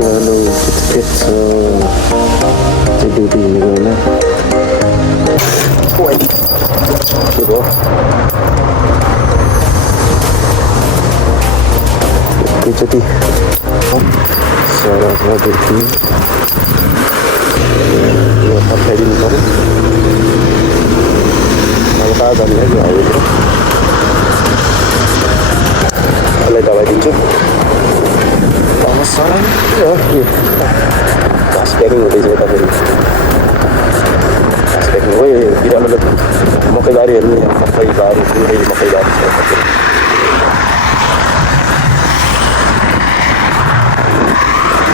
Hello, it's the duty na. Wait. Diba? Jadi sarap na duty. Yung patay din ko. Nagtagan na yung awit ko. Alay dawai din siya. Pamasaran. Gaspering udah cerita tadi. Gaspering, woi tidak ada makai garis ini, makai garis ini, makai garis seperti ini.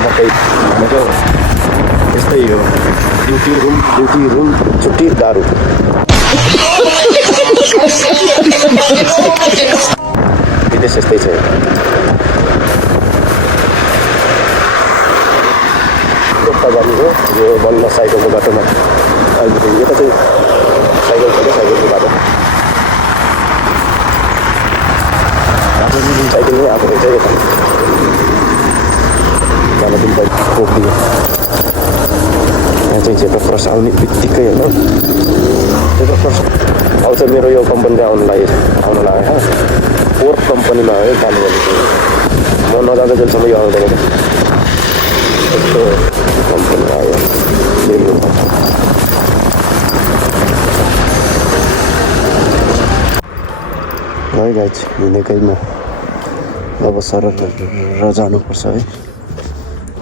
Makai, macam ऐसा ही हो. Duty room, छुट्टी दारू. Ini sestai saya. गाडी हो यो बल्ल साइकलको बाटोमा अहिले यता चाहिँ साइकल छ साइकलको बाटो साइकल नै आएको रहेछ यता जान पनि बाइक कोक्दियो यहाँ चाहिँ जेको क्रस आउने बित्तिकै होइन जेको क्रस आउँछ मेरो यो कम्पनीले आउन लाग्यो फोर्थ कम्पनीमा है काम गरेको म नजाँदा जेलसम्म यो आउँदैन यस्तो कम्पनी आयो दिल्लीमा है गाइज हिँडेकैमा अब सरर जानुपर्छ है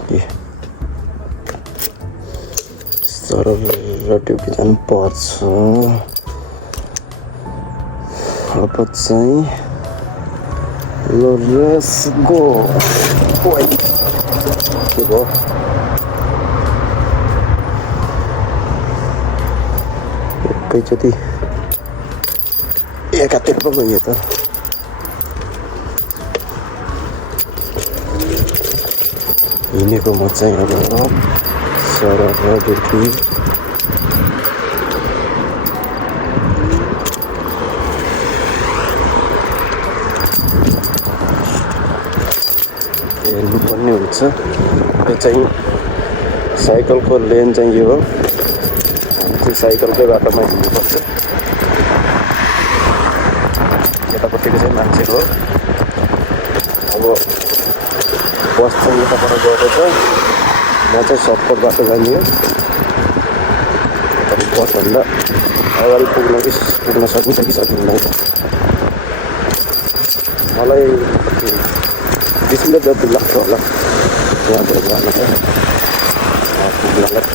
के सरर ड्युटी जानुपर्छ अब चाहिँ लेट्स गो के भयो एकैचोटि एकातिर पो गयो त हिँडेको म चाहिँ अब सरर ड्युटी हेर्नुपर्ने हुन्छ यो चाहिँ साइकलको लेन चाहिँ यो हो त्यो साइकलकै बाटोमा हिँड्नुपर्छ यतापट्टिको चाहिँ मान्छेको अब बस चाहिँ यताबाट गएको छ म चाहिँ सर्टकट बाटो जाने हो बसभन्दा अगाडि पुग्न सकिन्छ कि सकिँदैन मलाई 20 मिनट जति लाग्छ होला यहाँबाट जान चाहिँ पुग्नलाई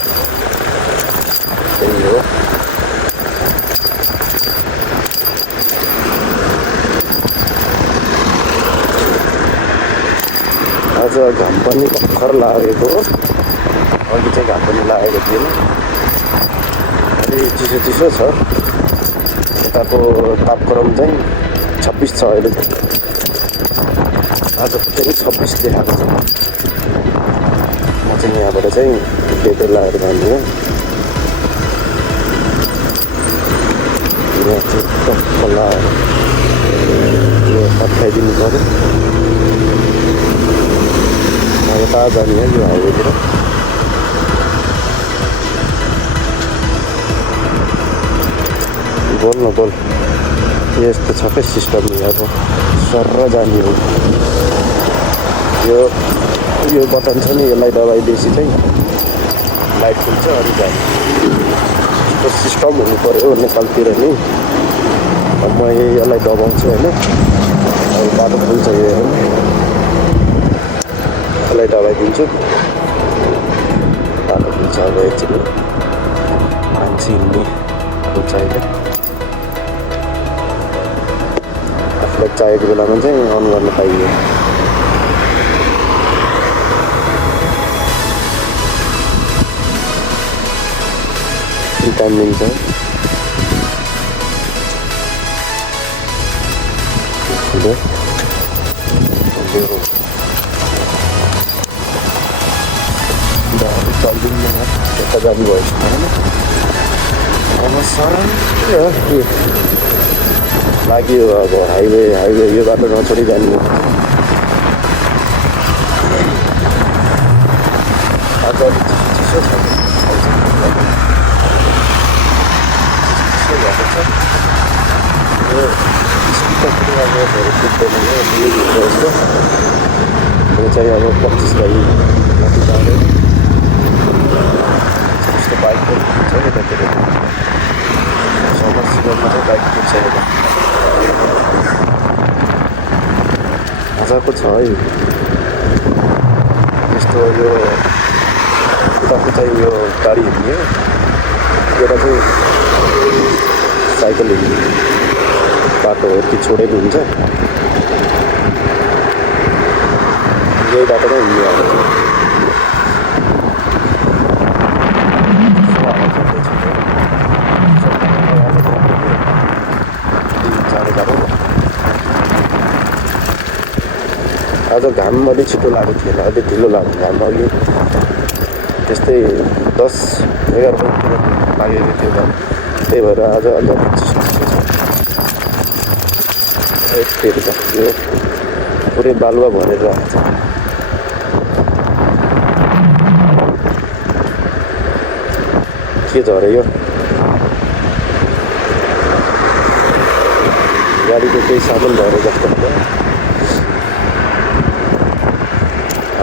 त्यही हो आज घाम पनि भर्खर लागेको अघि चाहिँ घाम पनि लागेको थिएन अलि चिसो चिसो छ यताको तापक्रम चाहिँ 26 छ अहिले आज चाहिँ 26 देखाएको छ म चाहिँ यहाँबाट चाहिँ बेटर लगाएर जाने हो यहाँ चाहिँ टक्क लगाएर यो पठाइदिनु पऱ्यो यता जाने हो यो हाइवेतिर बोल न बोल यस्तो छ क्या सिस्टम अब सर्र जाने हो यो बटन छ नि यसलाई दबाएपछि चाहिँ लाइट खुल्छ अनि जाने त्यो सिस्टम हुनु पऱ्यो नेपालतिर नि म यसलाई दबाउँछु होइन अब बाटो खुल्छ यो यसलाई दबाइदिन्छु बाटो खुल्छ अब एकछिन मान्छे हिँड्ने खुल्छ अहिले आफूलाई चाहिएको बेलामा चाहिँ अन गर्न पाइयो टाइम लिन्छ चल्दिँदैन यता जानु भएछ अब सरल लाग्यो अब हाइवे यो बाटो नछोडी जानु आज अलिक चिसो छ, चिसो भएको छ। यो स्पिकर पनि अब धेरै पुग्दैन, यो हुन्छ यसको। यो चाहिँ अब 25 माथि जाँदैन त्यस्तो बाइक पनि पुग्छ यतातिर। समरसिबलमा चाहिँ बाइक पुग्छ यता। मजाको छ है यस्तो। यो उताको चाहिँ यो गाडी हिँड्ने, एउटा चाहिँ साइकल हिँड्ने बाटो हो, यति छोडेको हुन्छ। यही बाटोमा हिँड्ने अब आज घाम अलिक छिटो लागेको थिएन, अलिक ढिलो लाग्यो घाम। अघि त्यस्तै 10-11 बजीतिर लागेको थियो घाम, त्यही भएर आज अलिक चिसो छ। फेरि त यो पुरै बालुवा भरेर आएको छ। के झऱ्यो यो गाडीको केही सामान झऱ्यो जस्तो भयो।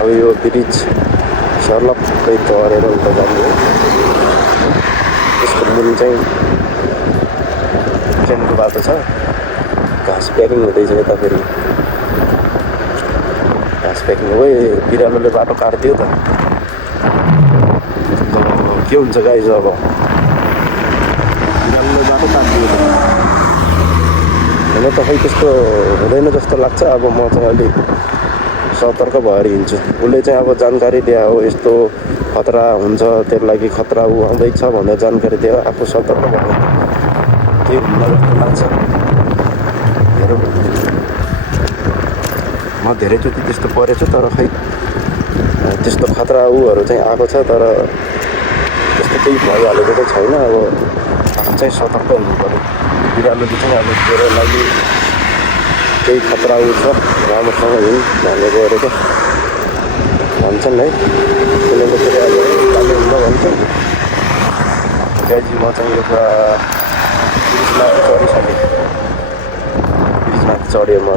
अब यो ब्रिज सर्लक्कै झरेर उता जाने हो। त्यसको मुनि चाहिँ ट्रेनको बाटो छ, घाँस प्याकिङ हुँदैछ यता। फेरि घाँस प्याकिङ हो, बिरालोले बाटो काट्दियो त। के हुन्छ गाइज, अब बिरालोले बाटो काट्दियो त होइन त, खै त्यस्तो हुँदैन जस्तो लाग्छ। अब म चाहिँ अलिक सतर्क भएर हिँड्छु। उसले चाहिँ अब जानकारी दिए हो, यस्तो खतरा हुन्छ, त्यसको लागि खतरा आउँदैछ भनेर जानकारी दियो। आफू सतर्क भयो केही हुन्न जस्तो लाग्छ। हेरौँ, म धेरैचोटि त्यस्तो परेछु, तर खै त्यस्तो खतरा चाहिँ आएको छ, तर त्यस्तो केही भइहालेको चाहिँ छैन। अब आफू चाहिँ सतर्क हुनु पऱ्यो। बिरालोले चाहिँ अब तेरो लागि केही खतरा छ, राम्रोसँग हिँड भनेको अरे भन्छन् है। किनभने फेरि अब गाडी हुँदा भन्छ गाइजी। म चाहिँ एउटा ब्रिजमाथि चढिसकेँ, ब्रिजमाथि चढेँ म।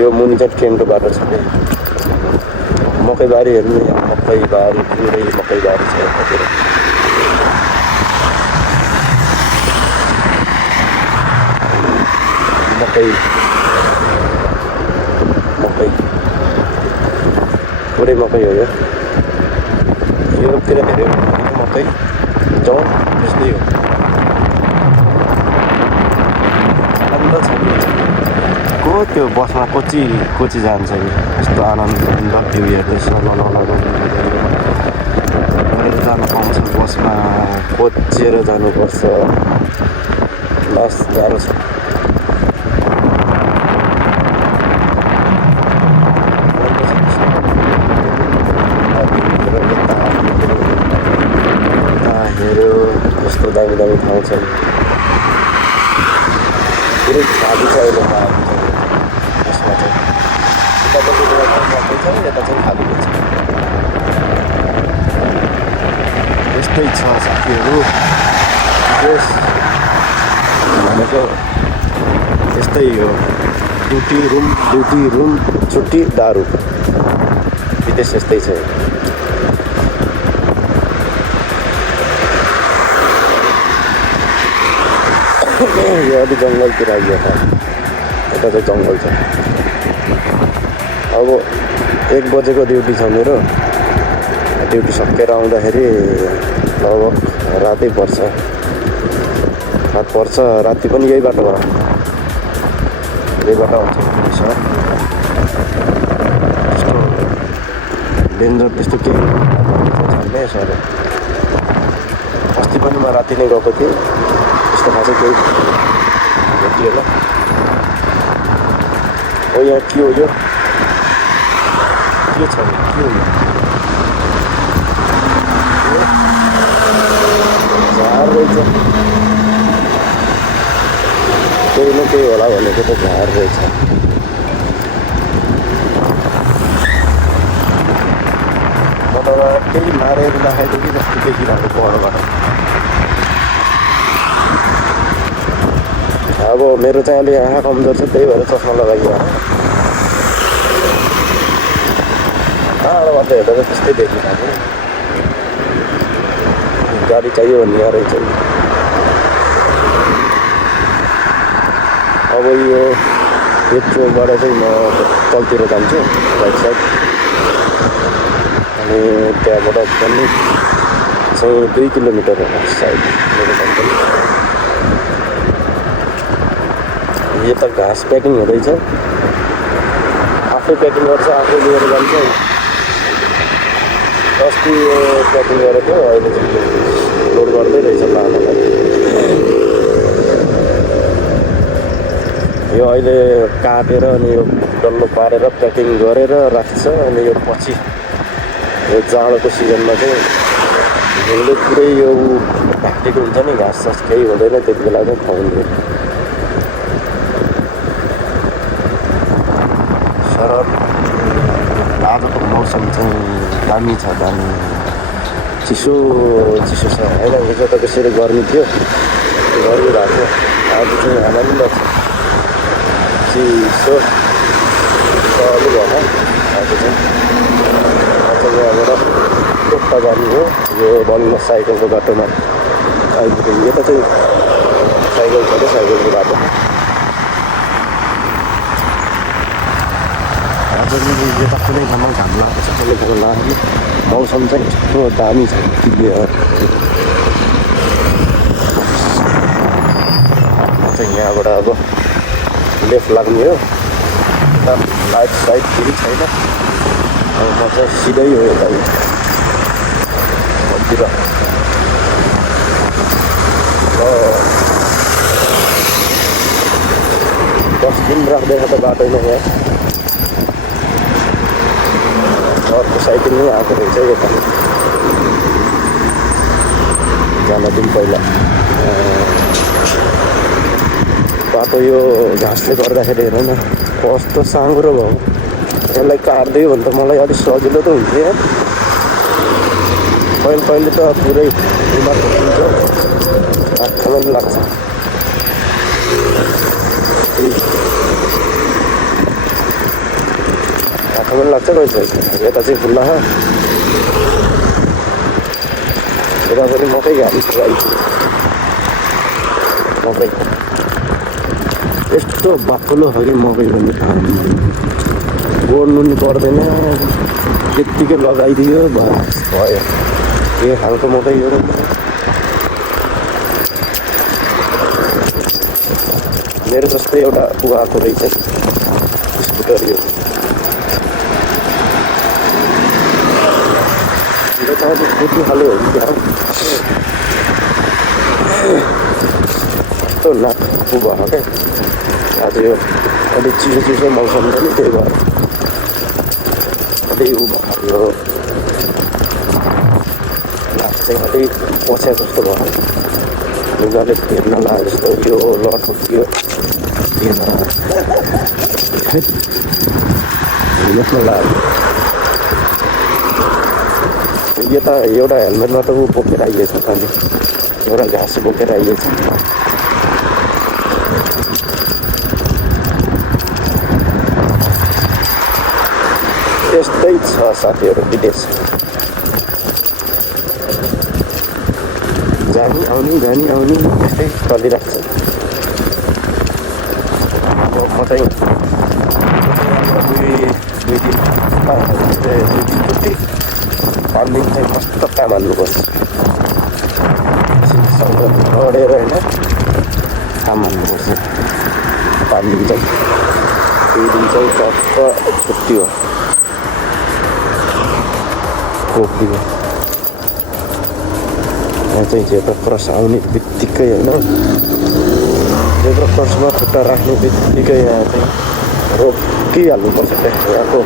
यो मुनि चाहिँ ट्रेनको बाटो छ कि मकैबारी हेर्ने, मकैबारी पुरै मकैबारी छ यतातिर। मकै पुरै मकै हो। योतिर धेरै मकै जौँ त्यस्तै हो। आनन्द छ को त्यो बसमा कोची जान्छ कि यस्तो आनन्द भ्यू हेर्दैछ। गरेर जानु पाउँछ बसमा, कोचेर जानुपर्छ। बस गाह्रो छ। कस्तो दामी दामी ठाउँ छन्, पुरै खाली छ अहिले यसमा चाहिँ। उतापट्टि मात्रै छ, यता चाहिँ खाली छ। यस्तै छ साथीहरू, विदेश भनेको यस्तै हो। ड्युटी रुम छुट्टी दारू, विदेश यस्तै छ। यो अलिक जङ्गलतिर आइयो, यता चाहिँ जङ्गल छ। अब 1 बजेको ड्युटी छ मेरो। ड्युटी सकेर आउँदाखेरि लगभग रातै पर्छ। राति पनि यही बाटो भयो, यही बाटो आउँछ सर। त्यस्तो डेन्जर त्यस्तो केही छैन सर। अस्ति पनि म राति नै गएको थिएँ, त्यस्तो खासै केही भेटिएन। ओ यहाँ के हो यो, के छ, के हो यो? झार रहेछ, केही न केही होला भनेको त झार रहेछ। म त केही मारेर राखेको कि जस्तो देखिरहेको पढबाट। अब मेरो चाहिँ अलि आँखा कमजोर छ, त्यही भएर चस्मा लगाइयो। टाढोबाट हेर्दा चाहिँ त्यस्तै देखिरहेको। गाडी चाहियो भन्ने रहेछ। अब यो चोकबाट चाहिँ म तलतिर जान्छु राइट साइड, अनि त्यहाँबाट पनि चाहिँ 2 किलोमिटर होला साइड मेरो कम्पनी। यता घाँस प्याकिङ हुँदैछ, आफै प्याकिङ गर्छ, आफै लिएर जान्छ। अस्ति प्याकिङ गरेको थियो, अहिले चाहिँ लोड गर्दै रहेछ लामालाई। यो अहिले काटेर अनि यो डल्लो पारेर प्याकिङ गरेर राख्छ। अनि यो पछि यो जाडोको सिजनमा चाहिँ हिउँले पुरै यो ढाकेको हुन्छ नि, घाँस सास केही हुँदैन, त्यति बेला चाहिँ खुवाउने। तर आजको मौसम चाहिँ दामी छ, दामी चिसो चिसो छ होइन। हिजो त त्यसरी गर्मी थियो, गर्मी भएको। आज चाहिँ आनन्द छ, चिसो चालु भएन। आज चाहिँ यहाँबाट टोक्टा जाने हो, यो बल्ल साइकलको बाटोमा आइपुग्यो। यता चाहिँ साइकल छ, साइकलको बाटो। आज यता कुनै ठाउँमा घाम लागेको छ, कसले घाम लाग्यो। मौसम चाहिँ यस्तो दामी छ, क्लियर। चाहिँ यहाँबाट अब लेफ्ट लाग्ने हो, राइट साइड फेरि छैन। अब म चाहिँ सिधै हो यता तिर। 10 दिन राख्दैन त बाटोमा यहाँ। अर्को साइकल नै आएको रहेछ यता जान दिन पहिला। बाटो यो घाँसले गर्दाखेरि हेर न कस्तो साँघुरो भयो। यसलाई काट्दै हो भने त मलाई अलिक सजिलो त हुन्थ्यो यार। पहिले त पुरै बिमार हुन्छ, आँखामा पनि लाग्छ। आँखामा पनि लाग्छ रहेछ। यता चाहिँ खुल्ला छ, यता पनि मकै गाडी आइपुग्यो। मकै यस्तो बाक्लो हो कि मकै पनि गोड्नु नि पर्दैन, त्यत्तिकै लगाइदियो बस भयो। यो खालको मकै हो र मेरो जस्तै एउटा उहाँको रहेछ स्कुटर। यो स्कुटी खाले हो कि क्या यस्तो लाख भयो क्या। आज यो अलिक चिसो चिसो मौसम छ नि, त्यही भएर अलिक भयो। लाख चाहिँ अलिक पछ्या जस्तो भयो, लुगाले फेर्न लाग्यो जस्तो। यो लट उठ्यो हेर्न लाग्यो। यता एउटा हेलमेटमा त ऊ बोकेर आइएछ, अनि एउटा घाँस बोकेर आइएछ। त्यस्तै छ साथीहरू विदेश। जानी आउने त्यस्तै चलिरहेको छ। अब म चाहिँ दुई दिन छुट्टी, 5 दिन चाहिँ कस्तो काम हाल्नुपर्छ। लडेर होइन काम हाल्नुपर्छ। 5 दिन चाहिँ 2 दिन चाहिँ टक्क छुट्टी हो। यहाँ चाहिँ जेब्रा क्रस आउने बित्तिकै होइन, जेब्रा क्रसमा खुट्टा राख्ने बित्तिकै यहाँ चाहिँ रोकिहाल्नुपर्छ क्या। यहाँको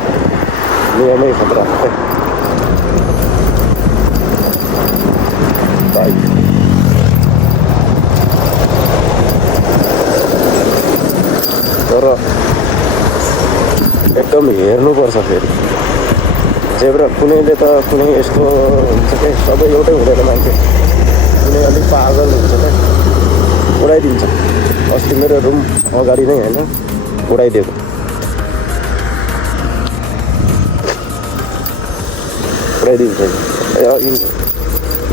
नियमै खतरा क्या। तर एकदम हेर्नुपर्छ फेरि। जेब्रा कुनैले त कुनै यस्तो हुन्छ कि सबै एउटै हुँदैन मान्छे, कुनै अलिक पागल हुन्छ क्या, उडाइदिन्छ। अस्ति मेरो रुम अगाडि नै होइन उडाइदिएको, उडाइदिन्छ।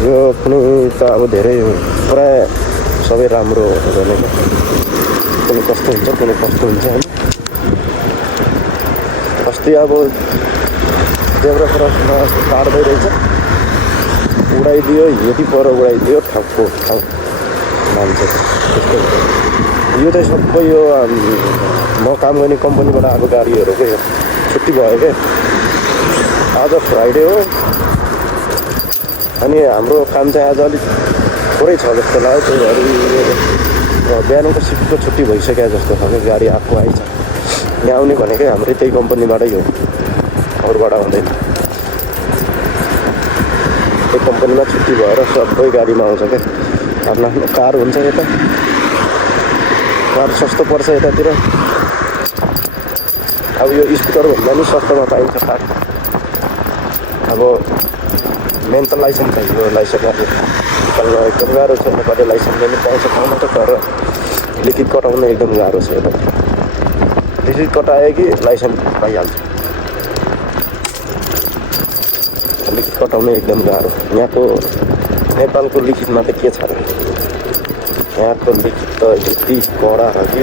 यो कुनै त अब धेरै प्राय सबै राम्रो हुँदैन क्या, कुनै कस्तो हुन्छ कुनै कस्तो हुन्छ होइन। अस्ति अब जेब्रा क्रसमा पार्दै रहेछ, उडाइदियो, यति पर उडाइदियो, ठाउँ मान्छे त्यस्तो। यो चाहिँ सबै यो म काम गर्ने कम्पनीबाट आएको गाडीहरूको यो छुट्टी भयो क्या, आज फ्राइडे हो। अनि हाम्रो काम चाहिँ आज अलिक थोरै छ जस्तो लाग्यो, त्यही भएर बिहानको सिफ्टको छुट्टी भइसक्यो जस्तो छ क्या, गाडी आएको आइछ। यहाँ आउने भनेकै हाम्रै त्यही कम्पनीबाटै हो, अरूबाट आउँदैन। त्यो कम्पनीमा छुट्टी भएर सबै गाडीमा आउँछ क्या, आफ्नो आफ्नो कार हुन्छ। यता कार सस्तो पर्छ यतातिर, अब यो स्कुटरभन्दा नि सस्तोमा पाइन्छ कार। अब मेन त लाइसेन्स चाहियो, लाइसेन्स निकाल्न एकदम गाह्रो छ। नेपाली लाइसेन्स लिनु पाउँछ ठाउँमा त, तर लिखित कटाउन एकदम गाह्रो छ यता। लिखित कटायो कि लाइसेन्स पाइहाल्छ, लिखित कटाउन एकदम गाह्रो। यहाँको नेपालको लिखितमा त के छ र, यहाँको लिखित त यति कडा हो कि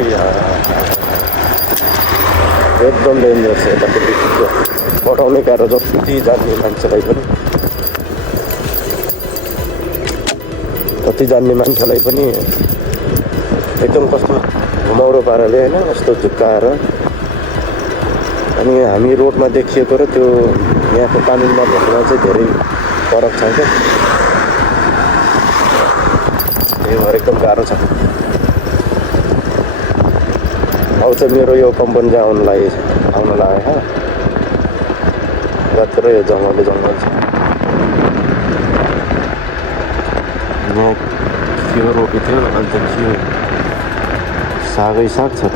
एकदम डेन्जर छ यताको लिखितको, कटाउनै गाह्रो। जति जान्ने मान्छेलाई पनि एकदम कस्तो घुमाउरो पाराले होइन, कस्तो झुक्काएर। अनि हामी रोडमा देखिएको र त्यो यहाँको कानुनमा भन्नुमा चाहिँ धेरै फरक छ क्या, त्यही भएर एकदम गाह्रो छ। अब चाहिँ मेरो यो कम्पनी चाहिँ आउन लाग्यो जतिर यो जङ्गल छ। यहाँ के रोपेको थियो अहिले त के सागै साग छ त।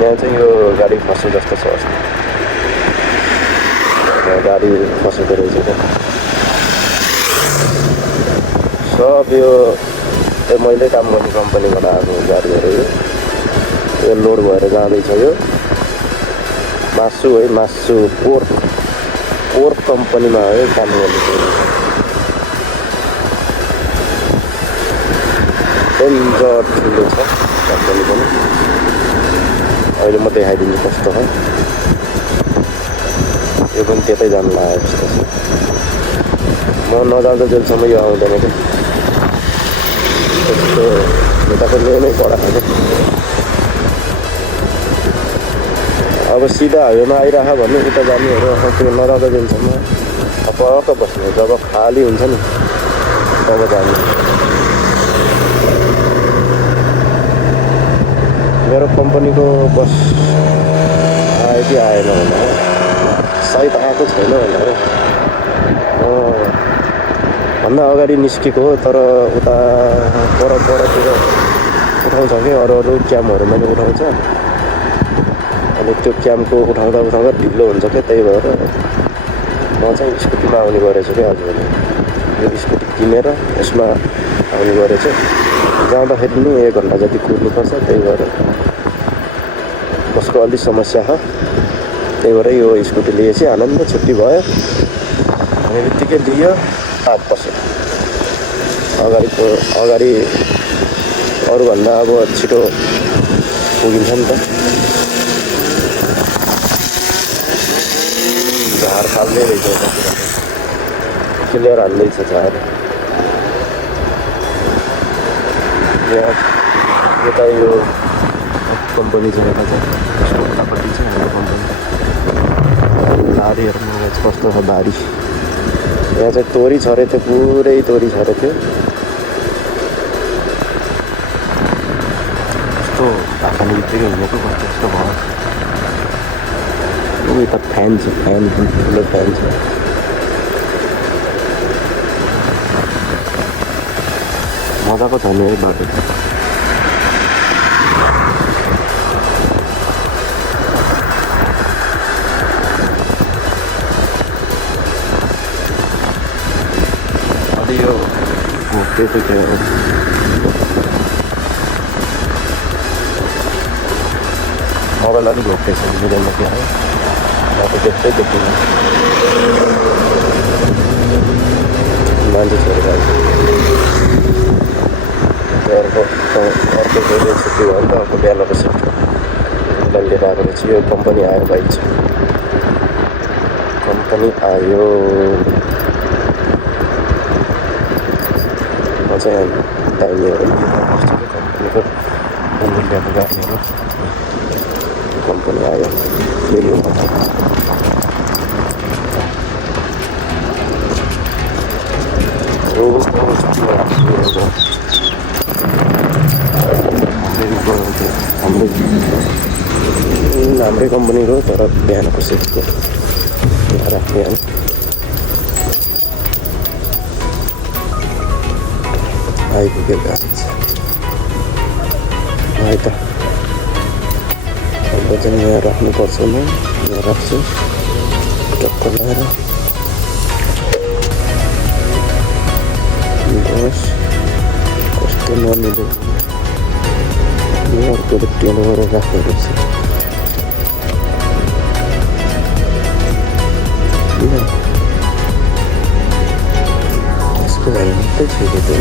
यहाँ चाहिँ यो गाडी फस्यो जस्तो छ, यहाँ गाडी फसेको रहेछ क्या। सब यो मैले काम गर्ने कम्पनीबाट आएको गाडीहरू यो लोड भएर जाँदैछ। यो मासु है, मासु पोर्क कम्पनीमा है काम गर्ने, डेन्जर ठुलो छ कम्पनी पनि। अहिले म देखाइदिन्छु कस्तो हो, यो पनि त्यतै जानु लाग्यो जस्तो छ। म नजाँदा जेलसम्म यो आउँदैन क्या, त्यस्तो यताको नै कडा छ क्या। अब सिधा हाइवेमा आइरह भने उता जानेहरू त्यो नजाँदा जेलसम्म अपक्क बस्ने, जब खाली हुन्छ नि तब जाने। मेरो कम्पनीको बस आयो कि आएन होला, सायद आएको छैन होला। भन्दा अगाडि निस्केको हो, तर उता परतिर उठाउँछ कि अरू क्याम्पहरूमा नि उठाउँछ। अनि त्यो क्याम्पको उठाउँदा ढिलो हुन्छ क्या, त्यही भएर म चाहिँ स्कुटीमा आउने गरेछु क्या। आजभोलि यो स्कुटी किनेर यसमा आउने गरेछु। जाँदाखेरि नि 1 घन्टा जति कुर्नुपर्छ, त्यही भएर बसको अलिक समस्या छ, त्यही भएर यो स्कुटी लिएपछि आनन्द छुट्टी भयो। अनि बित्तिकै लियो, आँट पस्यो। अगाडि अरूभन्दा अब छिटो पुगिन्छ नि त। झार फाल्दै रहेछ, क्लियर हाल्दैछ झार। यता यो कम्पनी चाहिँ यता छ, यसको उतापट्टि चाहिँ हाम्रो कम्पनी। बारीहरूमा कस्तो छ बारी, यहाँ चाहिँ तोरी छरेको थियो, पुरै तोरी छरेको थियो। कस्तो आँखाले बित्तिकै हिँडेको कस्तो कस्तो भयो। यता फ्यान छ, ठुलो फ्यान छ। मजाको छ नि है बाटो। त्यतिकै हो मोबाइल अलिक घोप्टेछ मिलेन त्यहाँ बाटो त्यस्तै देखिन मान्छे छोडेर आइन्छ अर्को फेरि छुट्टी भयो नि त अर्को बिहानको सिफ्ट उसलाई लिएर आएको रहेछ यो कम्पनी आयो बाइक चाहिँ कम्पनी आयो म चाहिँ दाहिनेहरू कम्पनीको ल्याएको गाडीहरू कम्पनी आयो फेरि हाम्रै कम्पनीको तर बिहानको सिफ्टको राख्ने है आइपुग्यो गाडी है त अब चाहिँ यहाँ राख्नुपर्छ म यहाँ राख्छु टक्क लगाएर बस कस्तो नमिलो यो अर्को टेलो गरेर राख्ने रहेछ यसको लागि मात्रै छोडेको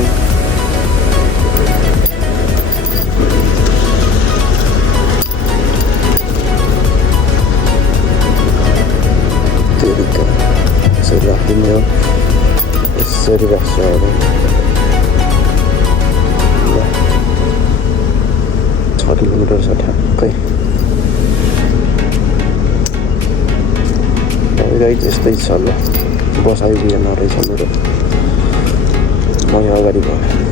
त यसरी राखिदिने हो यसरी राख्छु अब 6 किलोमिटर छ ठ्याक्कै गाई त्यस्तै छ ल बस आइपुगेन रहेछ मेरो म यहाँ अगाडि भयो